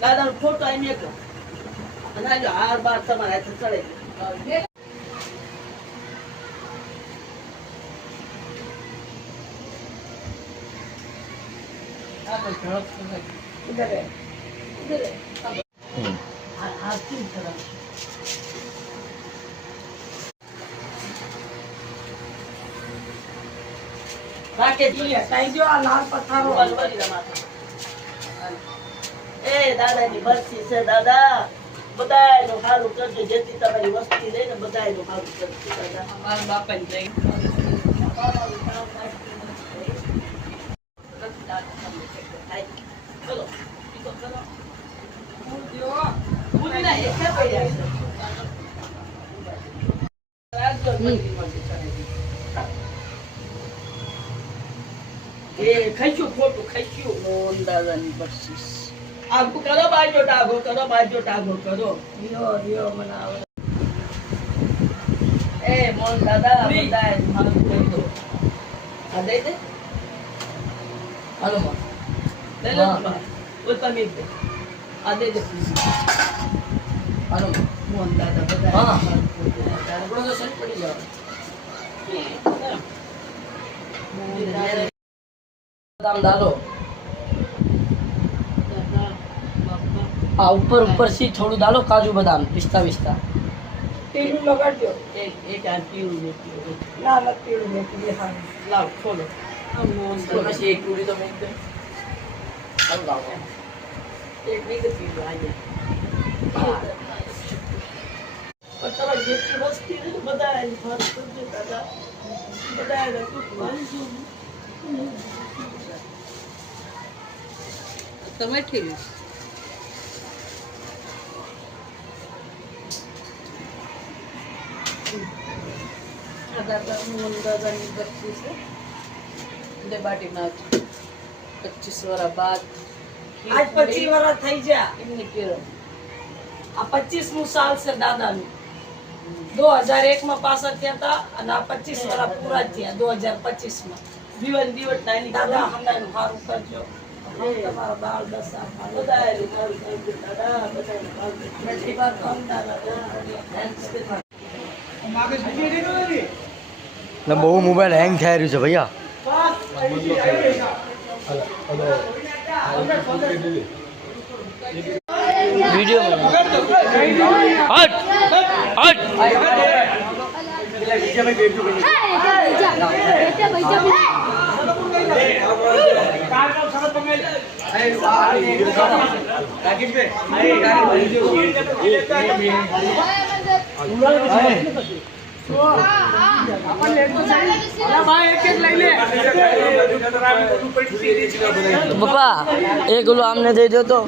દાદા નો ફોટો અહીં મેકો અને જો હાર બાર તમારા હાથે ચડે इधर है आरती तरफ राके दिया कहीं जो लाल पत्थर बलबली रमाता ए दादा ની બરસી છે દાદા બધાય નું હારું કરજો જેથી તમારી વસ્તી લઈને બધાય નું હારું કરજો દાદા અમારા બાપાને જઈ ચલો ઈકો કરો પૂજ્યો પૂજના એકે પડ્યા છે રાજ્ય મંદિર માં એ ખઈશું ફોટો ખઈશું મોહન દાદાની બરસી આગો કરો બાજો ટાગો કરો યો મનાવો એ મોહન દાદા બધાય મારું કહી દો આ દે દે હાલો માં ले लो वो तमीज दे आधे दे हेलो मोहन दादा बता हां बड़ा तो सही पड़ी जा बादाम डालो ऊपर से थोड़ा डालो काजू बादाम पिस्ता टीलू लगा दो एक टीलू लेती ना टीलू लेती हां लाओ खोलो हम मोहन दादा से एक टूरी तो फेंक दे एक नहीं तो पीलो आइए और तब जितनी वस्ती है तो बताया नहीं फर्क कर देता था बताया ना कुछ वाली तो मैं ठीक हूँ दादा दादा नहीं बच्ची से दे बाटी नाच 25 વર્ષ બાદ આજ 25 વર્ષ થઈ ગયા એમની કેરો આ 25મું સાલ છે દાદાનું 2001 માં પાસ થયા હતા અને આ 25 વર્ષ પૂરા થયા 2025 માં જીવન દિવસ નાની દાદા હમણાં હારું કરજો તમારો બાળ દશા બધાય હારું કરજો દાદા બધાય બધી વાત કોમદાર ना बहु मोबाइल हैंग થઈ રહ્યું છે ભैया वीडियो हट हट पप्पा एक किलो आमने दे दो तो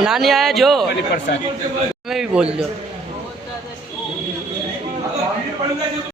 नानी आया जो मैं भी बोल दो